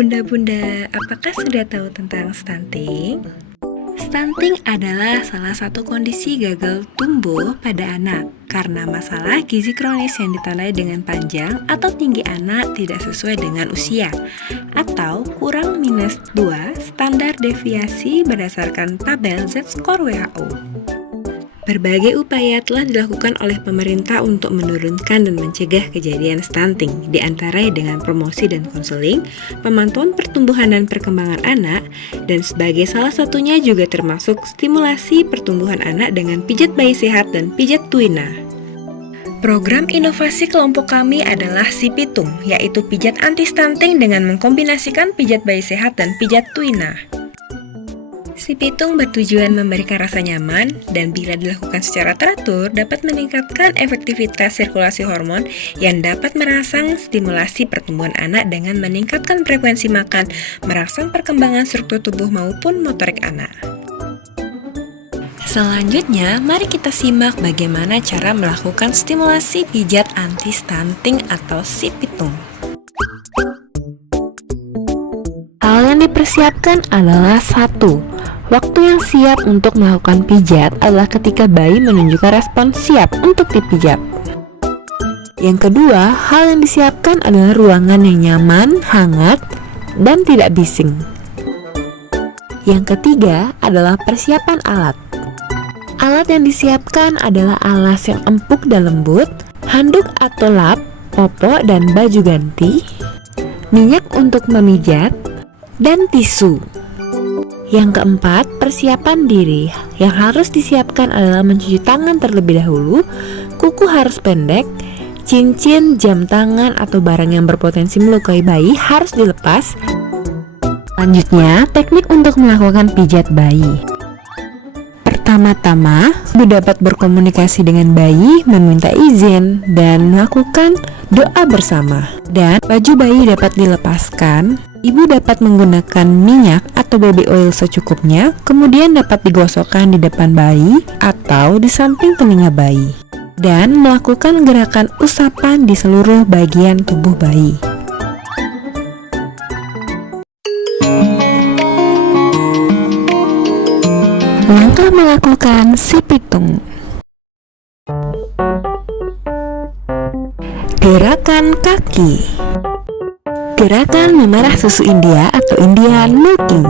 Bunda-bunda, apakah sudah tahu tentang stunting? Stunting adalah salah satu kondisi gagal tumbuh pada anak karena masalah gizi kronis yang ditandai dengan panjang atau tinggi anak tidak sesuai dengan usia atau kurang minus 2 standar deviasi berdasarkan tabel Z-score WHO. Berbagai upaya telah dilakukan oleh pemerintah untuk menurunkan dan mencegah kejadian stunting, diantaranya dengan promosi dan konseling, pemantauan pertumbuhan dan perkembangan anak, dan sebagai salah satunya juga termasuk stimulasi pertumbuhan anak dengan pijat bayi sehat dan pijat tuina. Program inovasi kelompok kami adalah si pitung, yaitu pijat anti-stunting dengan mengkombinasikan pijat bayi sehat dan pijat tuina. Si pitung bertujuan memberikan rasa nyaman dan bila dilakukan secara teratur dapat meningkatkan efektivitas sirkulasi hormon yang dapat merangsang stimulasi pertumbuhan anak dengan meningkatkan frekuensi makan, merangsang perkembangan struktur tubuh maupun motorik anak. Selanjutnya, mari kita simak bagaimana cara melakukan stimulasi pijat anti-stunting atau si pitung. Hal yang dipersiapkan adalah 1. Waktu yang siap untuk melakukan pijat adalah ketika bayi menunjukkan respon siap untuk dipijat. Yang kedua, hal yang disiapkan adalah ruangan yang nyaman, hangat, dan tidak bising. Yang ketiga adalah persiapan alat. Alat yang disiapkan adalah alas yang empuk dan lembut, handuk atau lap, popok dan baju ganti, minyak untuk memijat, dan tisu. Yang keempat, persiapan diri. Yang harus disiapkan adalah mencuci tangan terlebih dahulu, kuku harus pendek, cincin, jam tangan, atau barang yang berpotensi melukai bayi harus dilepas. Selanjutnya, teknik untuk melakukan pijat bayi. Pertama-tama, ibu dapat berkomunikasi dengan bayi, meminta izin, dan melakukan doa bersama. Dan baju bayi dapat dilepaskan. Ibu dapat menggunakan minyak atau baby oil secukupnya, kemudian dapat digosokkan di depan bayi atau di samping telinga bayi, dan melakukan gerakan usapan di seluruh bagian tubuh bayi. Langkah melakukan si pitung. Gerakan kaki. Gerakan memerah susu India atau Indian milking.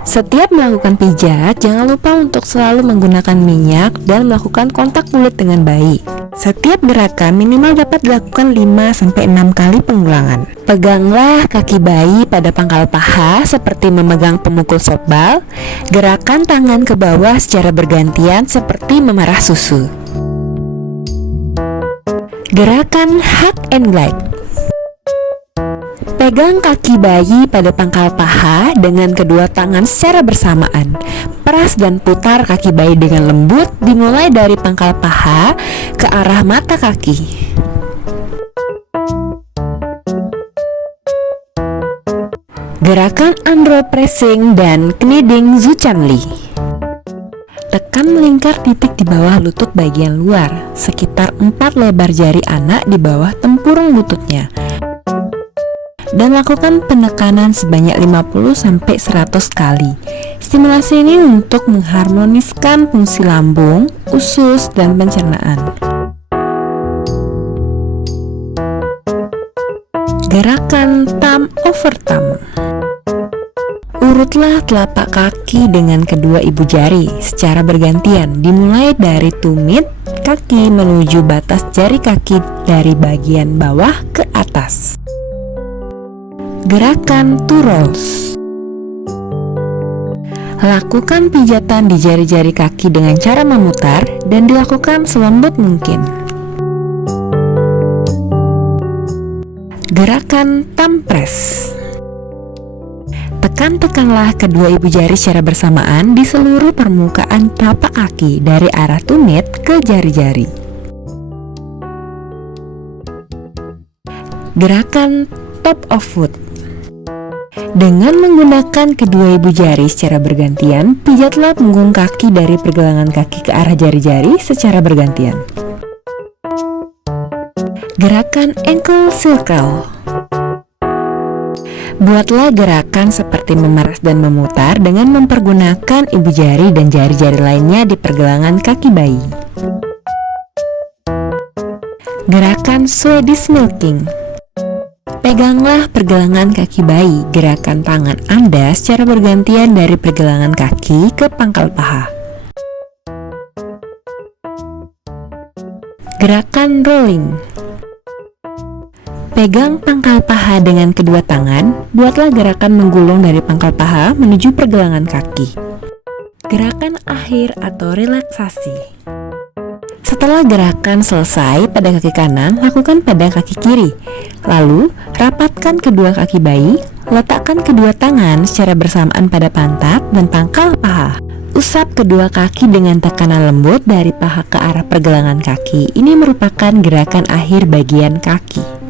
Setiap melakukan pijat, jangan lupa untuk selalu menggunakan minyak dan melakukan kontak kulit dengan bayi. Setiap gerakan minimal dapat dilakukan 5-6 kali pengulangan. Peganglah kaki bayi pada pangkal paha seperti memegang pemukul softball. Gerakan tangan ke bawah secara bergantian seperti memerah susu. Gerakan hug and glide. Pegang kaki bayi pada pangkal paha dengan kedua tangan secara bersamaan. Peras dan putar kaki bayi dengan lembut dimulai dari pangkal paha ke arah mata kaki. Gerakan andro pressing dan kneading Zuchanli. Tekan melingkar titik di bawah lutut bagian luar, sekitar 4 lebar jari anak di bawah tempurung lututnya. Dan lakukan penekanan sebanyak 50-100 kali. Stimulasi ini untuk mengharmoniskan fungsi lambung, usus, dan pencernaan. Gerakan thumb over thumb. Urutlah telapak kaki dengan kedua ibu jari secara bergantian, dimulai dari tumit kaki menuju batas jari kaki dari bagian bawah ke atas. Gerakan two rolls. Lakukan pijatan di jari-jari kaki dengan cara memutar dan dilakukan selembut mungkin. Gerakan thumb press. Tekan-tekanlah kedua ibu jari secara bersamaan di seluruh permukaan telapak kaki dari arah tumit ke jari-jari. Gerakan top of foot. Dengan menggunakan kedua ibu jari secara bergantian, pijatlah punggung kaki dari pergelangan kaki ke arah jari-jari secara bergantian. Gerakan ankle circle. Buatlah gerakan seperti memeras dan memutar dengan mempergunakan ibu jari dan jari-jari lainnya di pergelangan kaki bayi. Gerakan Swedish milking. Peganglah pergelangan kaki bayi, gerakan tangan Anda secara bergantian dari pergelangan kaki ke pangkal paha. Gerakan rolling. Pegang pangkal paha dengan kedua tangan, buatlah gerakan menggulung dari pangkal paha menuju pergelangan kaki. Gerakan akhir atau relaksasi. Setelah gerakan selesai pada kaki kanan, lakukan pada kaki kiri. Lalu, rapatkan kedua kaki bayi, letakkan kedua tangan secara bersamaan pada pantat dan pangkal paha. Usap kedua kaki dengan tekanan lembut dari paha ke arah pergelangan kaki. Ini merupakan gerakan akhir bagian kaki.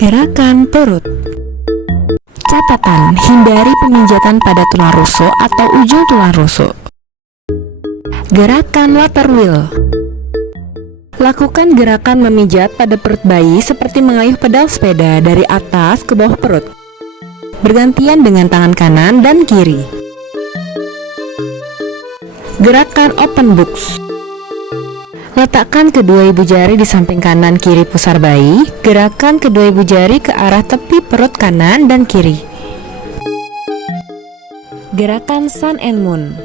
Gerakan perut. Catatan, hindari pemijatan pada tulang rusuk atau ujung tulang rusuk. Gerakan water wheel. Lakukan gerakan memijat pada perut bayi seperti mengayuh pedal sepeda dari atas ke bawah perut, bergantian dengan tangan kanan dan kiri. Gerakan open books. Letakkan kedua ibu jari di samping kanan kiri pusar bayi. Gerakan kedua ibu jari ke arah tepi perut kanan dan kiri. Gerakan sun and moon.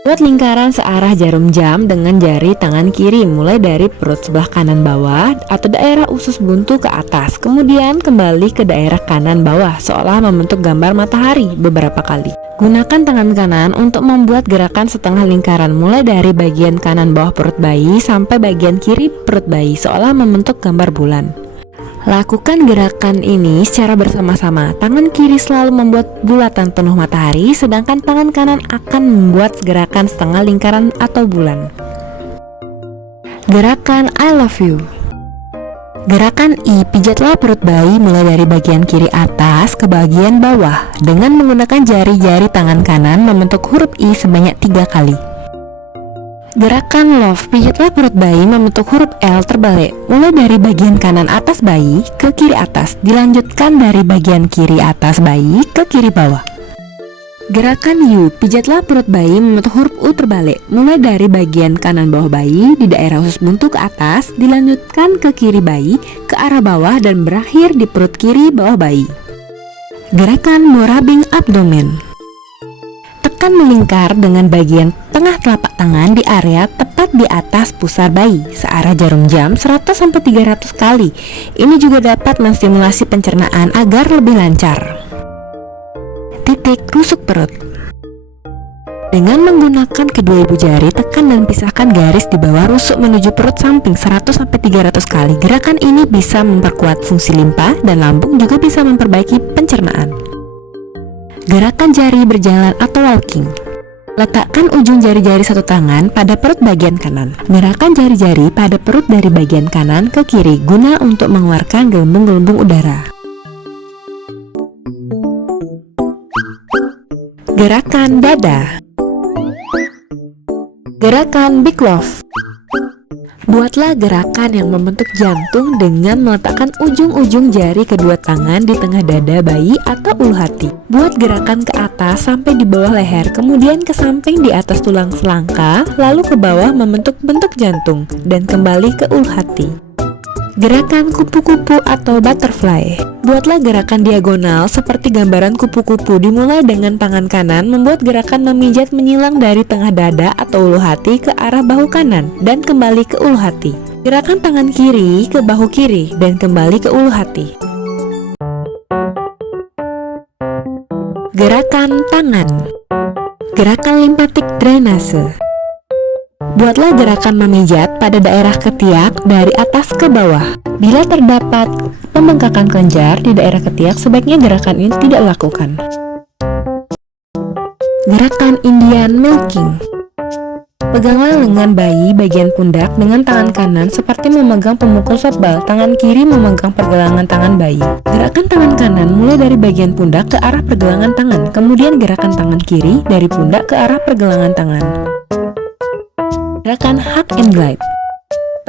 Buat lingkaran searah jarum jam dengan jari tangan kiri mulai dari perut sebelah kanan bawah atau daerah usus buntu ke atas, kemudian kembali ke daerah kanan bawah seolah membentuk gambar matahari beberapa kali. Gunakan tangan kanan untuk membuat gerakan setengah lingkaran mulai dari bagian kanan bawah perut bayi sampai bagian kiri perut bayi seolah membentuk gambar bulan. Lakukan gerakan ini secara bersama-sama. Tangan kiri selalu membuat bulatan penuh matahari, sedangkan tangan kanan akan membuat gerakan setengah lingkaran atau bulan. Gerakan I love you. Gerakan I, pijatlah perut bayi mulai dari bagian kiri atas ke bagian bawah dengan menggunakan jari-jari tangan kanan membentuk huruf I sebanyak 3 kali. Gerakan love, pijatlah perut bayi membentuk huruf L terbalik mulai dari bagian kanan atas bayi ke kiri atas, dilanjutkan dari bagian kiri atas bayi ke kiri bawah. Gerakan U, pijatlah perut bayi membentuk huruf U terbalik mulai dari bagian kanan bawah bayi di daerah usus buntu ke atas, dilanjutkan ke kiri bayi ke arah bawah dan berakhir di perut kiri bawah bayi. Gerakan Morabbing abdomen. Tekan melingkar dengan bagian tengah telapak tangan di area tepat di atas pusar bayi searah jarum jam 100-300 kali. Ini juga dapat menstimulasi pencernaan agar lebih lancar. Titik rusuk perut. Dengan menggunakan kedua ibu jari, tekan dan pisahkan garis di bawah rusuk menuju perut samping 100-300 kali. Gerakan ini bisa memperkuat fungsi limpa dan lambung, juga bisa memperbaiki pencernaan. Gerakan jari berjalan atau walking. Letakkan ujung jari-jari satu tangan pada perut bagian kanan. Gerakan jari-jari pada perut dari bagian kanan ke kiri guna untuk mengeluarkan gelembung-gelembung udara. Gerakan dada. Gerakan big love. Buatlah gerakan yang membentuk jantung dengan meletakkan ujung-ujung jari kedua tangan di tengah dada bayi atau ulu hati. Buat gerakan ke atas sampai di bawah leher, kemudian ke samping di atas tulang selangka, lalu ke bawah membentuk bentuk jantung, dan kembali ke ulu hati. Gerakan kupu-kupu atau butterfly. Buatlah gerakan diagonal seperti gambaran kupu-kupu, dimulai dengan tangan kanan membuat gerakan memijat menyilang dari tengah dada atau ulu hati ke arah bahu kanan dan kembali ke ulu hati. Gerakan tangan kiri ke bahu kiri dan kembali ke ulu hati. Gerakan tangan. Gerakan limpatik drainase. Buatlah gerakan memijat pada daerah ketiak dari atas ke bawah. Bila terdapat pembengkakan kelenjar di daerah ketiak, sebaiknya gerakan ini tidak dilakukan. Gerakan Indian milking. Peganglah lengan bayi bagian pundak dengan tangan kanan seperti memegang pemukul softball. Tangan kiri memegang pergelangan tangan bayi. Gerakan tangan kanan mulai dari bagian pundak ke arah pergelangan tangan. Kemudian gerakan tangan kiri dari pundak ke arah pergelangan tangan. Gerakan hug and glide.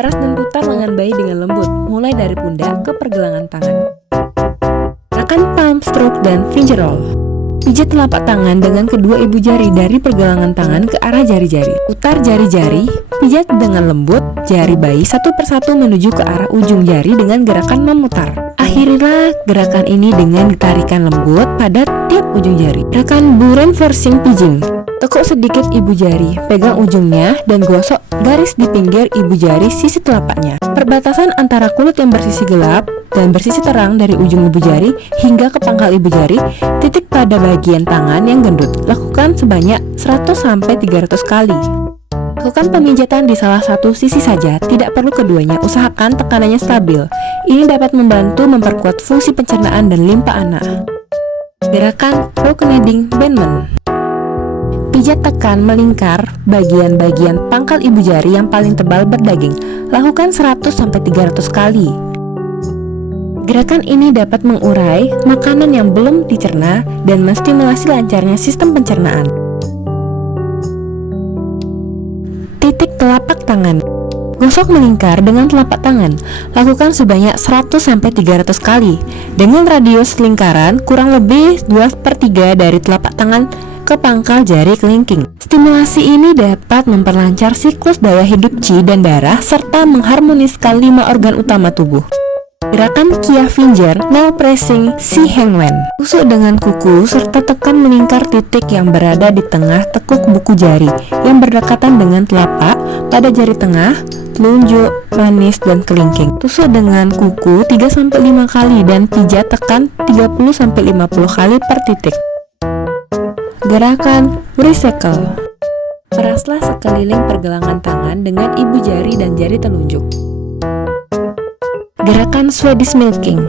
Peras dan putar lengan bayi dengan lembut, mulai dari pundak ke pergelangan tangan. Gerakan palm stroke dan finger roll. Pijat telapak tangan dengan kedua ibu jari dari pergelangan tangan ke arah jari-jari. Putar jari-jari, pijat dengan lembut jari bayi satu persatu menuju ke arah ujung jari dengan gerakan memutar. Akhirilah gerakan ini dengan tarikan lembut pada tiap ujung jari. Gerakan buren forcing pigeon. Tekuk sedikit ibu jari, pegang ujungnya, dan gosok garis di pinggir ibu jari sisi telapaknya. Perbatasan antara kulit yang bersisi gelap dan bersisi terang dari ujung ibu jari hingga ke pangkal ibu jari, titik pada bagian tangan yang gendut. Lakukan sebanyak 100-300 kali. Lakukan pemijatan di salah satu sisi saja, tidak perlu keduanya, usahakan tekanannya stabil. Ini dapat membantu memperkuat fungsi pencernaan dan limpa anak. Gerakan rock kneading bendment. Pijat tekan melingkar bagian-bagian pangkal ibu jari yang paling tebal berdaging. Lakukan 100-300 kali. Gerakan ini dapat mengurai makanan yang belum dicerna dan menstimulasi lancarnya sistem pencernaan. Titik telapak tangan. Gosok melingkar dengan telapak tangan. Lakukan sebanyak 100-300 kali dengan radius lingkaran kurang lebih 2/3 dari telapak tangan ke pangkal jari kelingking. Stimulasi ini dapat memperlancar siklus daya hidup qi dan darah serta mengharmoniskan 5 organ utama tubuh. Gerakan Kia Finger nail pressing Si Hengwen. Tusuk dengan kuku serta tekan melingkar titik yang berada di tengah tekuk buku jari yang berdekatan dengan telapak pada jari tengah, telunjuk, manis, dan kelingking. Tusuk dengan kuku 3-5 kali dan pijat tekan 30-50 kali per titik. Gerakan recycle. Peraslah sekeliling pergelangan tangan dengan ibu jari dan jari telunjuk. Gerakan Swedish milking.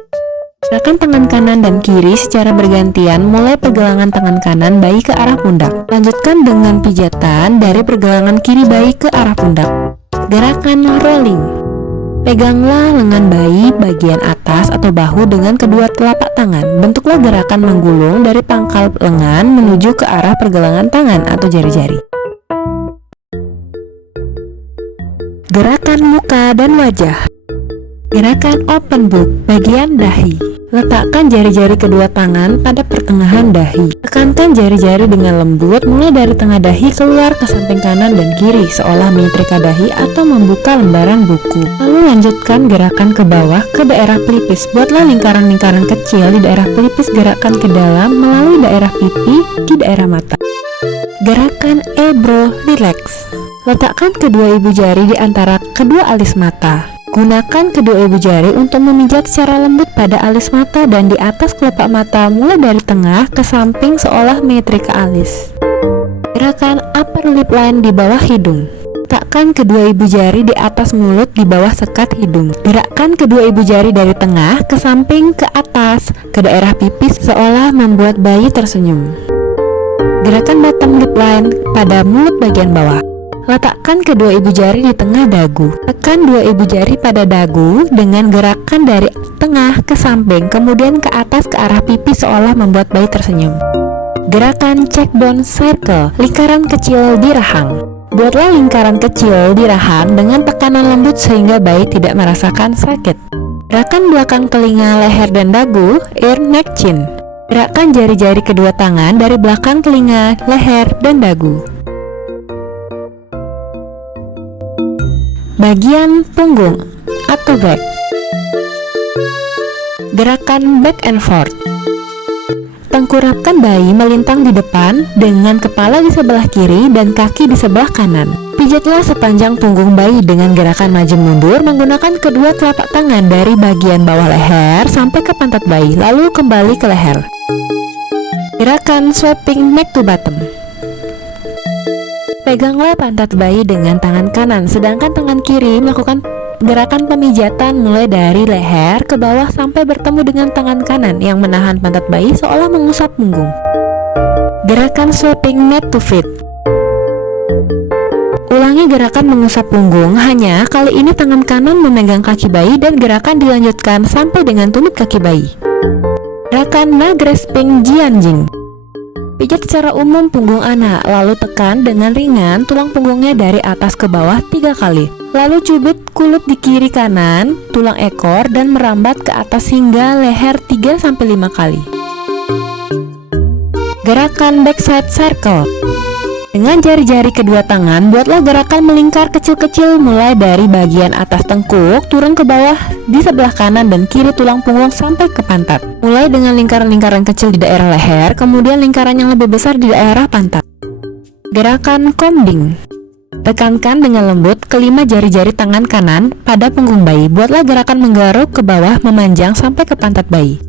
Gerakan tangan kanan dan kiri secara bergantian mulai pergelangan tangan kanan bayi ke arah pundak. Lanjutkan dengan pijatan dari pergelangan kiri bayi ke arah pundak. Gerakan rolling. Peganglah lengan bayi bagian atas atau bahu dengan kedua telapak tangan. Bentuklah gerakan menggulung dari pangkal lengan menuju ke arah pergelangan tangan atau jari-jari. Gerakan muka dan wajah. Gerakan open book bagian dahi. Letakkan jari-jari kedua tangan pada pertengahan dahi. Tekankan jari-jari dengan lembut mulai dari tengah dahi keluar ke samping kanan dan kiri seolah menyetrika dahi atau membuka lembaran buku. Lalu lanjutkan gerakan ke bawah ke daerah pelipis. Buatlah lingkaran-lingkaran kecil di daerah pelipis, gerakan ke dalam melalui daerah pipi di daerah mata. Gerakan eyebrow relax. Letakkan kedua ibu jari di antara kedua alis mata. Gunakan kedua ibu jari untuk memijat secara lembut pada alis mata dan di atas kelopak mata mulai dari tengah ke samping seolah menyetrika alis. Gerakan upper lip line di bawah hidung. Letakkan kedua ibu jari di atas mulut di bawah sekat hidung. Gerakkan kedua ibu jari dari tengah ke samping ke atas ke daerah pipis seolah membuat bayi tersenyum. Gerakan bottom lip line pada mulut bagian bawah. Letakkan kedua ibu jari di tengah dagu. Tekan dua ibu jari pada dagu dengan gerakan dari tengah ke samping, kemudian ke atas ke arah pipi seolah membuat bayi tersenyum. Gerakan cheekbone circle, lingkaran kecil di rahang. Buatlah lingkaran kecil di rahang dengan tekanan lembut sehingga bayi tidak merasakan sakit. Gerakan belakang telinga, leher, dan dagu, ear, neck, chin. Gerakkan jari-jari kedua tangan dari belakang telinga, leher, dan dagu. Bagian punggung atau back. Gerakan back and forth. Tengkurapkan bayi melintang di depan dengan kepala di sebelah kiri dan kaki di sebelah kanan. Pijatlah sepanjang punggung bayi dengan gerakan maju mundur menggunakan kedua telapak tangan dari bagian bawah leher sampai ke pantat bayi, lalu kembali ke leher. Gerakan swapping neck to bottom. Peganglah pantat bayi dengan tangan kanan, sedangkan tangan kiri melakukan gerakan pemijatan mulai dari leher ke bawah sampai bertemu dengan tangan kanan yang menahan pantat bayi seolah mengusap punggung. Gerakan swapping neck to feet. Ulangi gerakan mengusap punggung, hanya kali ini tangan kanan memegang kaki bayi dan gerakan dilanjutkan sampai dengan tumit kaki bayi. Gerakan na grasping jianjing. Pijat secara umum punggung anak, lalu tekan dengan ringan tulang punggungnya dari atas ke bawah 3 kali. Lalu cubit kulit di kiri kanan, tulang ekor, dan merambat ke atas hingga leher 3-5 kali. Gerakan backside circle. Dengan jari-jari kedua tangan, buatlah gerakan melingkar kecil-kecil mulai dari bagian atas tengkuk, turun ke bawah di sebelah kanan dan kiri tulang punggung sampai ke pantat. Mulai dengan lingkaran-lingkaran kecil di daerah leher, kemudian lingkaran yang lebih besar di daerah pantat. Gerakan combing. Tekankan dengan lembut kelima jari-jari tangan kanan pada punggung bayi. Buatlah gerakan menggaruk ke bawah memanjang sampai ke pantat bayi.